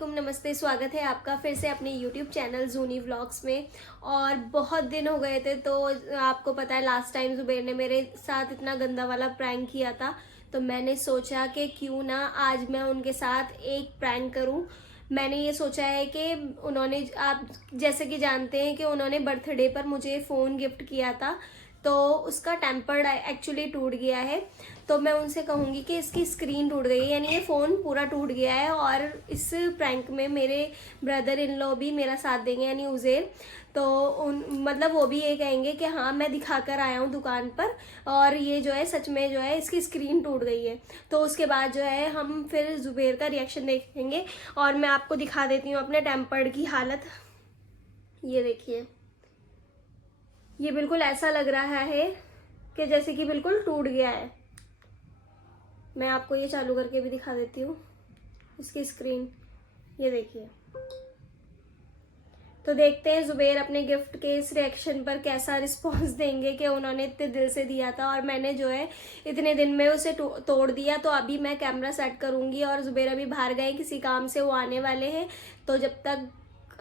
वालेकुम, नमस्ते। स्वागत है आपका फिर से अपने यूट्यूब चैनल जूनी व्लॉग्स में। और बहुत दिन हो गए थे, तो आपको पता है लास्ट टाइम जुबेर ने मेरे साथ इतना गंदा वाला प्रैंक किया था। तो मैंने सोचा कि क्यों ना आज मैं उनके साथ एक प्रैंक करूं। मैंने ये सोचा है कि उन्होंने, आप जैसे कि जानते हैं कि उन्होंने बर्थडे पर मुझे फ़ोन गिफ्ट किया था, तो उसका टेम्पर्ड एक्चुअली टूट गया है। तो मैं उनसे कहूँगी कि इसकी स्क्रीन टूट गई है, यानी ये फ़ोन पूरा टूट गया है। और इस प्रैंक में मेरे ब्रदर इन लॉ भी मेरा साथ देंगे, यानी उज़ैर। तो मतलब वो भी ये कहेंगे कि हाँ, मैं दिखा कर आया हूँ दुकान पर और ये जो है सच में जो है इसकी स्क्रीन टूट गई है। तो उसके बाद जो है हम फिर जुबेर का रिएक्शन देखेंगे। और मैं आपको दिखा देती हूँ अपने टेम्पर्ड की हालत। ये देखिए, ये बिल्कुल ऐसा लग रहा है कि जैसे कि बिल्कुल टूट गया है। मैं आपको ये चालू करके भी दिखा देती हूँ इसकी स्क्रीन। ये देखिए। तो देखते हैं जुबेर अपने गिफ्ट के इस रिएक्शन पर कैसा रिस्पॉन्स देंगे कि उन्होंने इतने दिल से दिया था और मैंने जो है इतने दिन में उसे तोड़ दिया। तो अभी मैं कैमरा सेट करूँगी और जुबेर अभी बाहर गए किसी काम से, वो आने वाले हैं। तो जब तक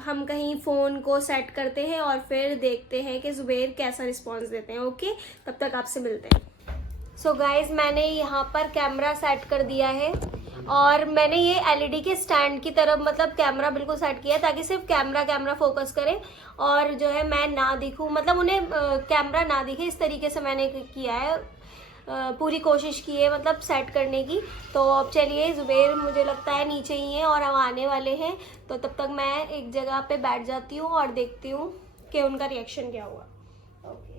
हम कहीं फ़ोन को सेट करते हैं और फिर देखते हैं कि जुबेर कैसा रिस्पॉन्स देते हैं। ओके, तब तक आपसे मिलते हैं। सो गाइज, मैंने यहाँ पर कैमरा सेट कर दिया है और मैंने ये एलईडी के स्टैंड की तरफ मतलब कैमरा बिल्कुल सेट किया है ताकि सिर्फ कैमरा फोकस करे और जो है मैं ना दिखूँ, मतलब उन्हें कैमरा ना दिखे, इस तरीके से मैंने किया है। पूरी कोशिश की है मतलब सेट करने की। तो अब चलिए, जुबेर मुझे लगता है नीचे ही है और हम आने वाले हैं। तो तब तक मैं एक जगह पे बैठ जाती हूँ और देखती हूँ कि उनका रिएक्शन क्या हुआ। ओके।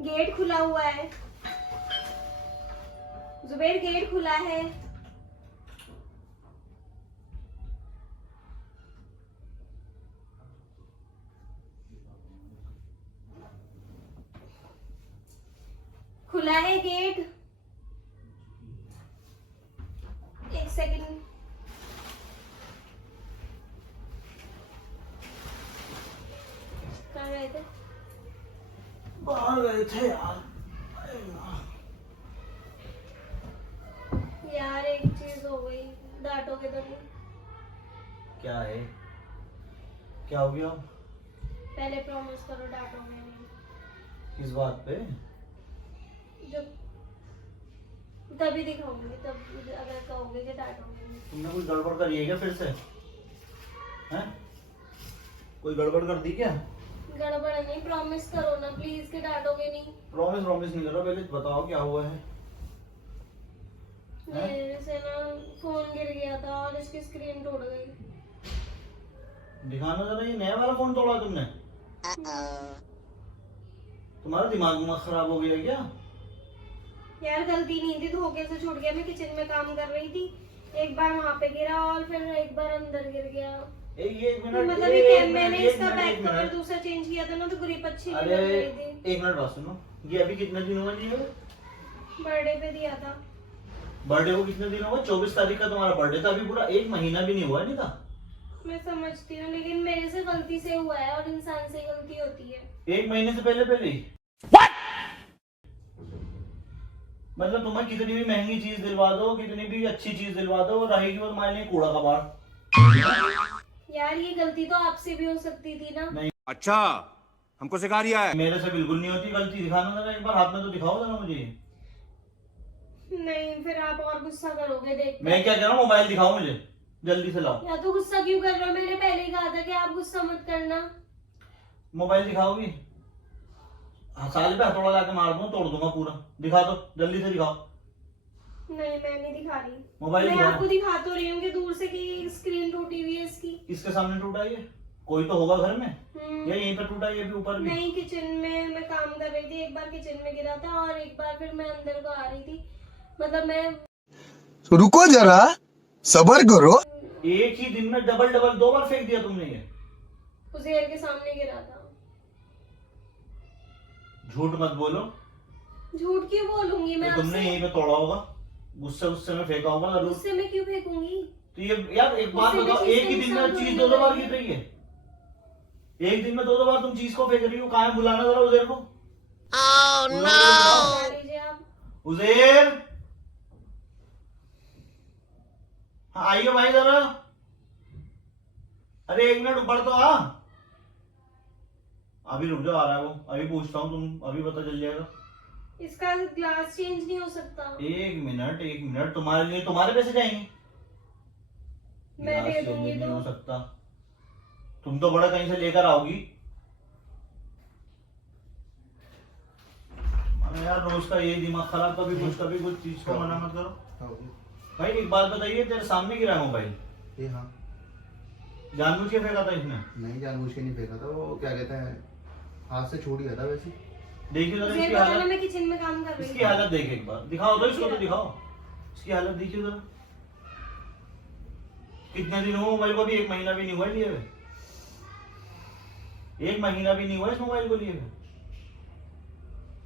गेट खुला हुआ है जुबेर, गेट खुला है। खुला है गेट। एक सेकंड। कहाँ गए थे? बाहर गए थे यार। यार एक चीज हो गई, डांटोगे तो नहीं? क्या है? क्या हो गया? पहले प्रॉमिस करो डांटोगे नहीं। किस बात पे? जब तभी दिखाऊंगी, तब अगर कहोगे कि डांटोगे नहीं। तुमने कुछ गड़बड़ करी है क्या फिर से? हैं? कोई गड़बड़ कर दी क्या? गड़बड़ नहीं, प्रॉमिस करो ना प्लीज कि डांटोगे नहीं। प्रॉमिस नहीं करो, पहले बताओ क्या हुआ है। मेरे से ना फोन गिर गया था और इसकी स्क्रीन टूट गई। दिखाना जरा, ये नया वाला फोन तोड़ा तुमने? तुम्हारा दिमाग खराब हो गया क्या? यार गलती नहीं थी, धोखे से छूट गया। मैं किचन में काम कर रही थी, एक बार वहां पे गिरा और फिर एक बार अंदर गिर गया। एक मिनट, मतलब मैंने इसका बैक कवर दूसरा चेंज किया था ना, तो ग्रिप अच्छी नहीं लग रही थी। एक मिनट बात सुनो, ये अभी कितने दिन हुआ जी? बर्थडे पे दिया था। बर्थडे को कितने दिन हुआ? 24 तारीख का तुम्हारा बर्थडे था, अभी पूरा एक महीना भी नहीं हुआ नहीं था। मैं समझती हूँ, लेकिन मेरे से गलती से हुआ है और इंसान से गलती होती है। एक महीने से पहले ही? मतलब तुम्हें कितनी भी महंगी चीज दिलवा दो, कितनी भी अच्छी चीज दिलवा दो, रहेगी वो तुम्हारे लिए कूड़ा कबाड़। यार ये गलती तो आपसे भी हो सकती थी ना। नहीं, अच्छा, हमको सिखा रिया है। मेरे से बिल्कुल नहीं होती गलती। दिखाना जरा, एक बार हाथ में तो दिखाओ जरा मुझे। नहीं, फिर आप और गुस्सा करोगे देख। मैं क्या कह रहा हूँ, मोबाइल दिखाओ मुझे, जल्दी से लाओ। या तो गुस्सा क्यों कर रहे हो? मैंने पहले ही कहा था कि आप गुस्सा मत करना। मोबाइल दिखाओगी? साले पे हथौड़ा लाके मार दूं, तोड़ दूंगा पूरा। दिखा दो, जल्दी से दिखाओ। नहीं, मैं नहीं दिखा रही। मोबाइल मैं दिखाओ। आपको दिखा तो रही हूँ कि दूर से कि स्क्रीन टूटी हुई है इसकी। किसके सामने टूटा ये? कोई तो होगा घर में, या यहीं पर टूटा ये भी ऊपर भी? नहीं, किचन में मैं काम कर रही थी, एक बार किचन में गिरा था और एक बार फिर मैं अंदर को आ रही थी। मतलब मैं रुको जरा, सबर करो। एक ही दिन में डबल 2 बार फेंक दिया तुमने ये। उज़ैर के सामने गिरा था। झूठ मत बोलो। झूठ क्यों बोलूंगी मैं? तो तुमने यहीं पे तोड़ा होगा, गुस्से में फेंका होगा जरूर। गुस्से में क्यों फेंकूंगी? तो ये यार एक बात बताओ, एक ही दिन में चीज 2 बार गिर रही है? एक दिन में 2 बार तुम चीज को फेंक रही हो, कहाँ है? बुलाना जरा उधर को। बुला लीजिए आप। उजेर, हाँ आइए भाई जरा। अरे 1 मिनट ऊपर तो आ। अभी रुक जाओ, आ रहा है वो, अभी पूछता हूँ, तुम अभी पता चल जाएगा। इसका ग्लास चेंज नहीं हो सकता? 1 मिनट तुम्हारे लिए, तुम्हारे पैसे जाएंगे। मैं दे ग्लास दूंगी चेंज नहीं हो तो। सकता, तुम तो बड़ा कहीं से लेकर आओगी। अरे यार रोज का ये दिमाग खराब, कभी कुछ चीज को मना मत करो। भाई एक बात बताइए, तेरे सामने गिरा मोबाइल? ये हाँ, जानबूझ के फेंका था इसने? नहीं जानबूझ के नहीं फेंका था, वो क्या कहते हैं, हाथ से छूट गया था वैसे। देखिए जरा मुझे इसकी पता ना, हालत, मैं किचन में काम कर रही इसकी हूँ। हालत देखे एक बार, दिखाओ तो इसको, तो दिखाओ इसकी हालत, देखिए जरा। कितने दिन हुए मोबाइल को? भी 1 महीना भी नहीं हुआ लिए हुए, 1 महीना भी नहीं हुआ इस मोबाइल को लिए हुए।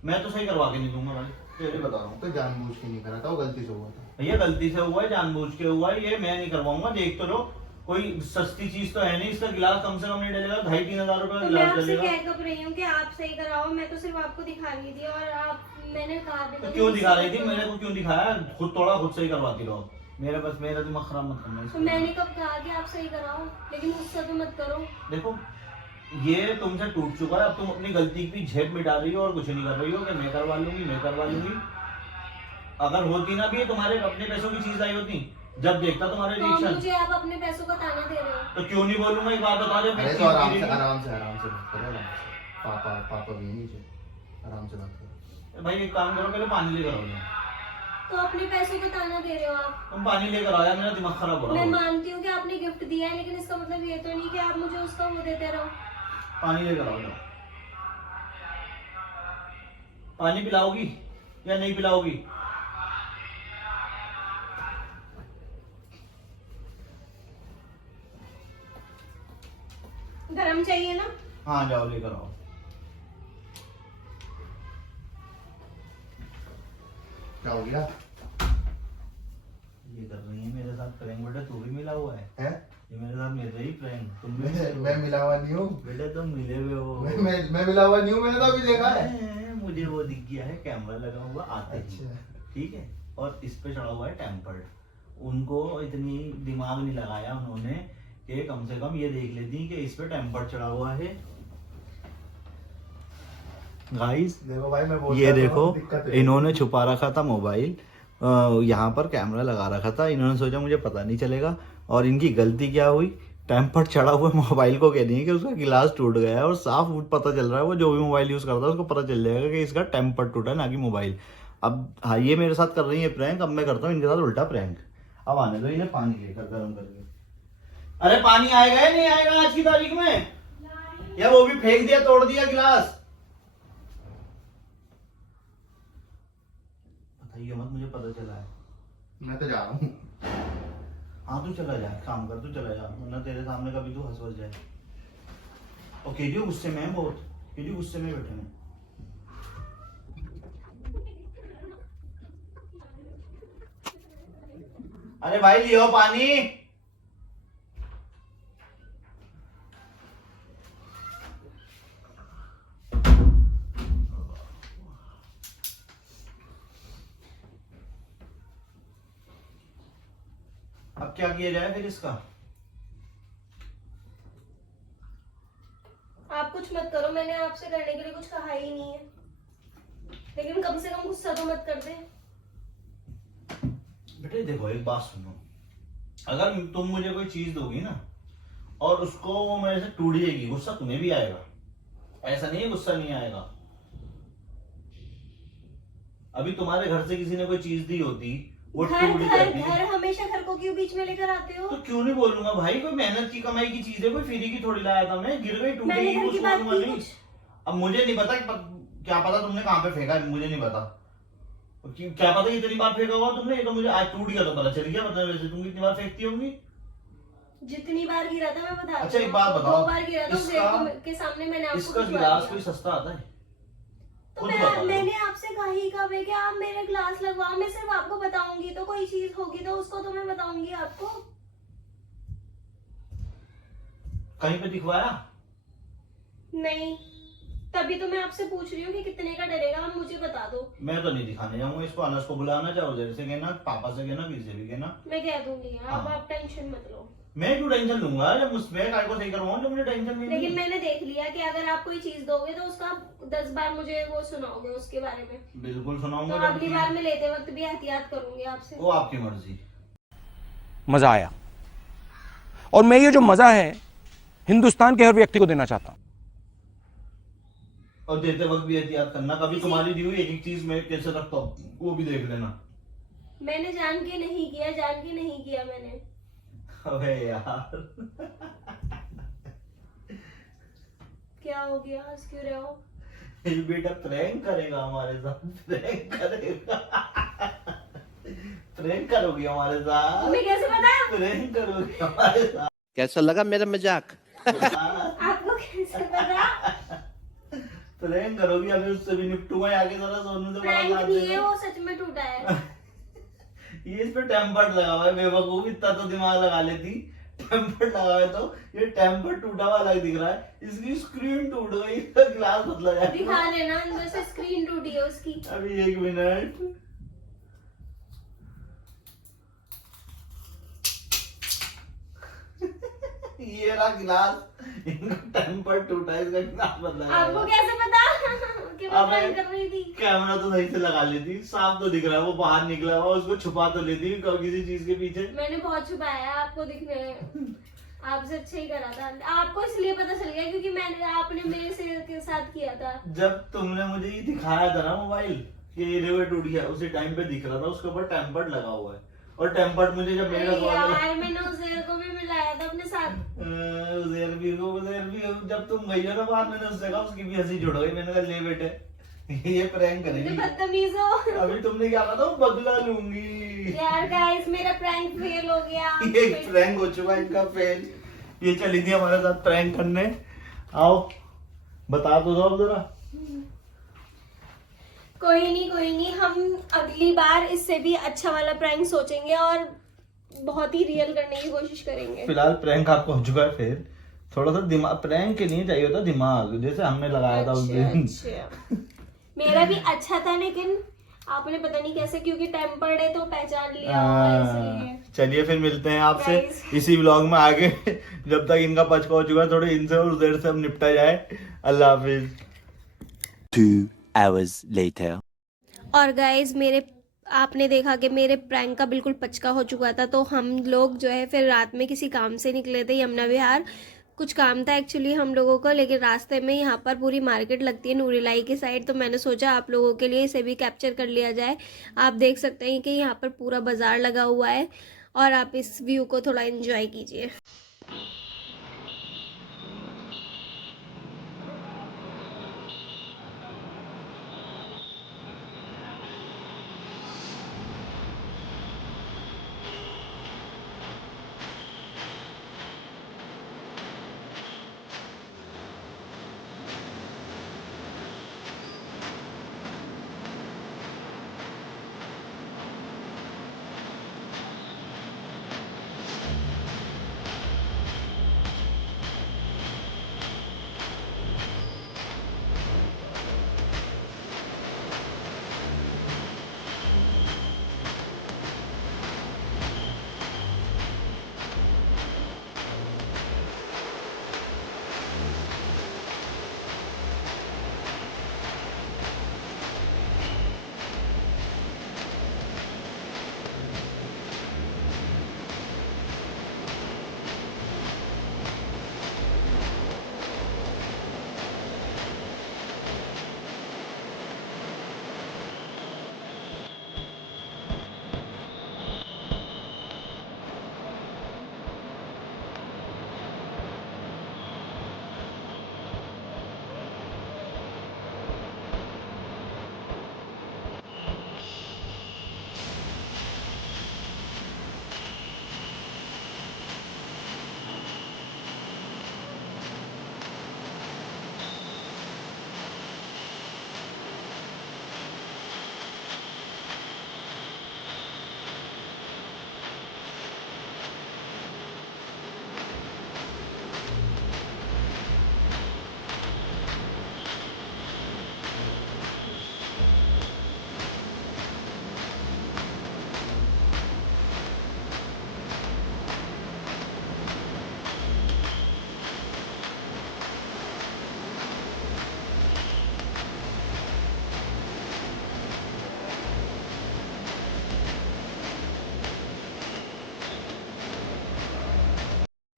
मैं तो सही करवा के नहीं दूंगा भाई, तेरे बता रहा हूँ। तो जानबूझ के नहीं करा था, वो गलती से हुआ था। भैया गलती से हुआ है, जानबूझ के हुआ है, ये मैं नहीं करवाऊंगा। देख तो लो, कोई सस्ती चीज तो है नहीं, इसका गिलास कम से कम नहीं डलेगा, 2,500-3 हजार रुपए का तो मैं गिलास आपसे डलेगा। कह कब रही हूँ कि आप सही कराओ, मैं तो सिर्फ आपको दिखा रही थी और आप, मैंने कहा भी तो था क्यों कि दिखा रही थी? तो- मेरे को क्यों दिखाया? खुद तोड़ा खुद सही करवाती रहो। मेरा दिमाग खराब मत करना तो इसको। मैंने कब कहा कि आप सही कराओ, लेकिन गुस्सा तो मत करो। देखो ये तुमसे टूट चुका है, अब तुम अपनी गलती की झेप मिटा रही हो और कुछ नहीं कर रही हो कि मैं करवा लूंगी। अगर होती ना भी तुम्हारे अपने पैसों की चीज आई होती, जब देखता तुम्हारे तो रिएक्शन, मुझे आप अपने पैसों का ताना दे रहे हो। तो क्यों नहीं बोलूंगा? एक बात बता दे। अरे तो आराम से बात करो, आराम से। पापा भी नीचे, आराम से बात करो। भाई एक काम करो, पहले पानी लेकर आओ। तो अपने पैसों का ताना दे रहे हो आप। तुम पानी लेकर आओ यार, मेरा दिमाग खराब हो रहा मैं है। मानती हूँ कि आपने गिफ्ट दिया है, लेकिन इसका मतलब ये तो नहीं कि आप मुझे उसका वो देते रहो। पानी लेकर आओ जाओ। पानी पिलाओगी या नहीं पिलाओगी? गरम चाहिए ना? हाँ जाओ लेकर आओ। क्या हो गया? ये कर रही है मेरे साथ प्रैंक, बेटा तू भी मिला हुआ है। हैं? ये मेरे साथ मेरे ही प्रैंक, तुम भी मैं मिला हुआ नहीं हूँ। बेटा तुम मिले हुए हो। मैं मिला हुआ नहीं हूँ, मैंने तो अभी देखा है। मुझे वो दिख गया है, कैमरा लगा हुआ आते ही। अच्छा। ठीक है, और इस पे चढ़ा हुआ है टेम्पर्ड। उनको इतनी दिमाग नहीं लगाया उन्होंने कि कम से कम ये देख लेती कि इस पे टेम्पर्ड चढ़ा हुआ है। गाइस देखो भाई, मैं बोलता ये तो देखो, हूँ, दिक्कत है। इन्होंने छुपा रखा था मोबाइल, यहाँ पर कैमरा लगा रखा था। इन्होंने सोचा मुझे पता नहीं चलेगा, और इनकी गलती क्या हुई, टेम्पर्ड चढ़ा हुआ मोबाइल को कह रही है कि उसका गिलास टूट गया है, और साफ पता चल रहा है वो जो भी मोबाइल यूज करता है उसको पता चल जाएगा कि इसका टेम्पर्ड टूटा है, ना कि मोबाइल। अब हाँ ये मेरे साथ कर रही है प्रैंक, अब मैं करता हूँ इनके साथ उल्टा प्रैंक। अब आने दो इन्हें पानी लेकर गर्म करके। अरे पानी आएगा या नहीं आएगा आज की तारीख में? या वो भी फेंक दिया, तोड़ दिया गिलास? बताइए मत, मुझे पता चला है। मैं तो जा रहा हूँ। हाँ तू चला जा, काम कर, तू चला जा, वरना तेरे सामने कभी तू हंस जाए। और केडियो गुस्से में है बहुत, केडियो गुस्से में बैठे हैं। अरे भाई लियो पानी। अब क्या किया जाए फिर इसका? आप कुछ मत करो, मैंने आपसे करने के लिए कुछ कहा ही नहीं है, लेकिन कम से कम गुस्सा तो मत कर दे। बेटे देखो एक बात सुनो, अगर तुम मुझे कोई चीज दोगी ना और उसको वो मेरे से टूट जाएगी, गुस्सा तुम्हें भी आएगा, ऐसा नहीं है गुस्सा नहीं आएगा। अभी तुम्हारे घर से किसी ने कोई चीज दी होती, वो घर टूट घर जाती, घर हमेशा घर को क्यों बीच में लेकर आते हो? तो क्यों नहीं बोलूंगा भाई? कोई मेहनत की कमाई की चीज है, कोई फ्री की थोड़ी लाया था मैं, गिर गई टूट मैंने गई, घर वो की बात सोचूंगा की नहीं। कुछ? अब मुझे नहीं पता क्या पता तुमने कहाँ पे फेंका है, मुझे नहीं पता। क्या पता इतनी बार फेंका हुआ तुमने, ये तो मुझे आज टूट गया तो पता चल गया। मतलब वैसे तुम कितनी बार फेंकती होंगी? जितनी बार गिरा था मैं बता अच्छा एक बात बताओ, 2 बार गिरा था, इसका के सामने मैंने आपको इसका कुछ बार गिलास दिया। कोई सस्ता आता है? तो खुद बता दो। मैंने आपसे कहा ही कब है कि आप मेरे ग्लास लगवाओ, मैं सिर्फ आपको बताऊंगी, तो कोई चीज होगी तो उसको तो मैं बताऊंगी आपको। कहीं पे दिखवाया? नहीं, तभी तो मैं आपसे पूछ रही हूँ कि कितने का डलेगा, आप मुझे बता दो। मैं तो नहीं दिखाने जाऊंगा इसको, अनस को बुलाना, चाहे उधर से कहना, पापा से कहना, किसी से भी कहना। मैं कह दूंगी, अब हाँ। आप टेंशन मत लो। मैं क्यों टेंशन लूंगा जब मैं काय को सही करवाऊं, जब मुझे टेंशन नहीं लेकिन है। मैंने देख लिया कि अगर आप कोई चीज दोगे तो उसका 10 बार मुझे वो सुनाओगे उसके बारे में। बिल्कुल तो सुनाऊंगा। अगली बार मैं लेते वक्त भी एहतियात करूंगी आपसे। वो आपकी मर्जी। मजा आया। और मैं ये जो मजा है हिंदुस्तान के हर व्यक्ति को देना चाहता हूं। और देते वक्त भी एहतियात करना, कभी तुम्हारी दी हुई एक एक चीज मैं कैसे रखता हूँ वो भी देख लेना। मैंने जान के नहीं किया, जान के नहीं किया मैंने। अबे यार क्या हो गया, हंस क्यों रहे हो? ये बेटा प्रैंक करेगा हमारे साथ, प्रैंक करेगा। प्रैंक करोगी हमारे साथ, तुम्हें कैसे पता? प्रैंक करोगी हमारे साथ। कैसा लगा मेरा मजाक? आपको कैसे पता? प्रैंक करोगी, अभी उससे भी निपटूंगा, आगे जरा सोनू से बड़ा प्रैंक साथ नहीं दे है, दो। वो सच में टूटा है। ये इस पे टेम्पर्ड लगा हुआ है, बेवकूफ, इतना तो दिमाग लगा लेती। टेम्पर्ड लगा है तो ये टेम्पर्ड टूटा हुआ अलग दिख रहा है, इसकी स्क्रीन टूट गई, इसका ग्लास बदला जाएगा। दिखा लेना, अंदर से स्क्रीन टूटी है उसकी। अभी 1 मिनट। ये रहा गिलास, इनका टेम्पर टूटा है, इसका गिलास बदला आपको जाएगा। कैसे पता कि मैं अबे, प्रैंक कर रही थी? कैमरा तो सही से लगा लेती, साफ तो दिख रहा है, वो बाहर निकला हुआ, उसको छुपा तो लेती किसी चीज के पीछे। मैंने बहुत छुपाया है, आपको दिखने आपसे अच्छा ही करा था। आपको इसलिए पता चल गया क्योंकि मैंने आपने मेरे से के साथ किया था। जब तुमने मुझे ये दिखाया था ना मोबाइल कि ये रिवर टूट गया, उसी टाइम पे दिख रहा था उसके ऊपर टेम्पर्ड लगा हुआ है। और टेम्पर्ड मुझे जब मेरा अरे यार, मैंने उज़ैर को भी मिलाया था अपने साथ। उज़ैर भी जब तुम गई हो ना बाहर, मैंने उससे कहा, उसकी भी हंसी जुड़ गई, मैंने कहा ले बेटे ये प्रैंक मुझे करेगी। बदतमीज हो। अभी तुमने क्या कहा था, बदला लूंगी। यार गाइस, मेरा प्रैंक फेल हो गया। ये प्रैंक हो चुका है इनका फेल। ये चली थी हमारे साथ प्रैंक करने। आओ बता तो दो अब जरा। कोई नहीं, हम अगली बार इससे भी अच्छा वाला प्रैंक सोचेंगे और बहुत ही रियल करने की कोशिश करेंगे। फिलहाल प्रैंक आपको हो चुका है फेल। थोड़ा सा दिमाग, प्रैंक के नहीं चाहिए होता दिमाग, जैसे हमने लगाया था उस दिन। अच्छा। मेरा भी अच्छा था, लेकिन आपने पता नहीं कैसे, क्योंकि टेम्पर्ड है तो पहचान लिया होगा इसलिए। चलिए फिर मिलते हैं आपसे Guys. इसी व्लॉग में आगे। जब तक इनका पचका हो चुका है, थोड़े इनसे और उधर से हम निपटा जाए। अल्लाह हाफिज। 2 hours later. और गाइज आपने देखा कि मेरे प्रैंक का बिल्कुल पचका हो चुका था, तो हम लोग जो है फिर रात में किसी काम से निकले थे यमुना विहार। कुछ काम था एक्चुअली हम लोगों को, लेकिन रास्ते में यहाँ पर पूरी मार्केट लगती है नूरीलाई की साइड, तो मैंने सोचा आप लोगों के लिए इसे भी कैप्चर कर लिया जाए। आप देख सकते हैं कि यहाँ पर पूरा बाज़ार लगा हुआ है और आप इस व्यू को थोड़ा एंजॉय कीजिए।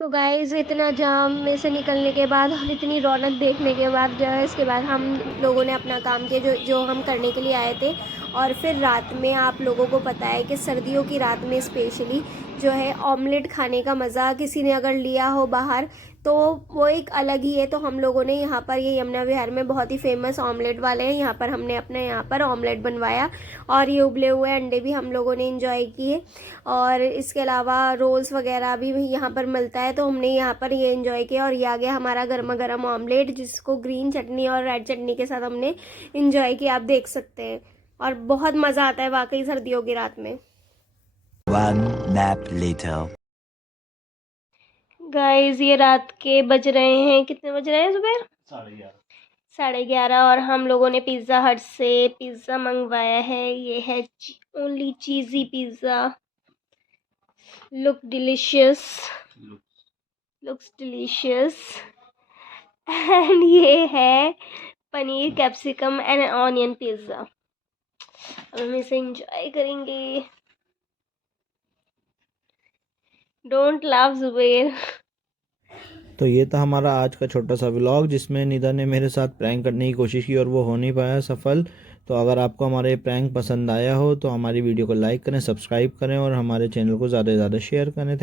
तो गाइस इतना जाम में से निकलने के बाद और इतनी रौनक देखने के बाद जो है इसके बाद हम लोगों ने अपना काम किया जो जो हम करने के लिए आए थे। और फिर रात में आप लोगों को पता है कि सर्दियों की रात में स्पेशली जो है ऑमलेट खाने का मज़ा किसी ने अगर लिया हो बाहर तो वो एक अलग ही है। तो हम लोगों ने यहाँ पर ये यमुना विहार में बहुत ही फेमस ऑमलेट वाले हैं, यहाँ पर हमने अपने यहाँ पर ऑमलेट बनवाया और ये उबले हुए अंडे भी हम लोगों ने इंजॉय किए। और इसके अलावा रोल्स वगैरह भी यहाँ पर मिलता है तो हमने यहाँ पर ये इंजॉय किया। और ये आ गया हमारा गर्मा गर्म ऑमलेट जिसको ग्रीन चटनी और रेड चटनी के साथ हमने इंजॉय किया, आप देख सकते हैं। और बहुत मज़ा आता है वाकई सर्दियों की रात में। One nap later. गाइस ये रात के बज रहे हैं, कितने बज रहे हैं जुबैर? 11:30। और हम लोगों ने पिज़्ज़ा हट से पिज़्ज़ा मंगवाया है। ये है only cheesy pizza, looks delicious. And ये है paneer capsicum and onion pizza. अब हम इसे इंजॉय करेंगे। Don't love Zubair. तो ये था हमारा आज का छोटा सा व्लॉग जिसमें निदा ने मेरे साथ प्रैंक करने की कोशिश की और वो हो नहीं पाया सफल। तो अगर आपको हमारे ये प्रैंक पसंद आया हो तो हमारी वीडियो को लाइक करें, सब्सक्राइब करें और हमारे चैनल को ज़्यादा से ज़्यादा शेयर करें।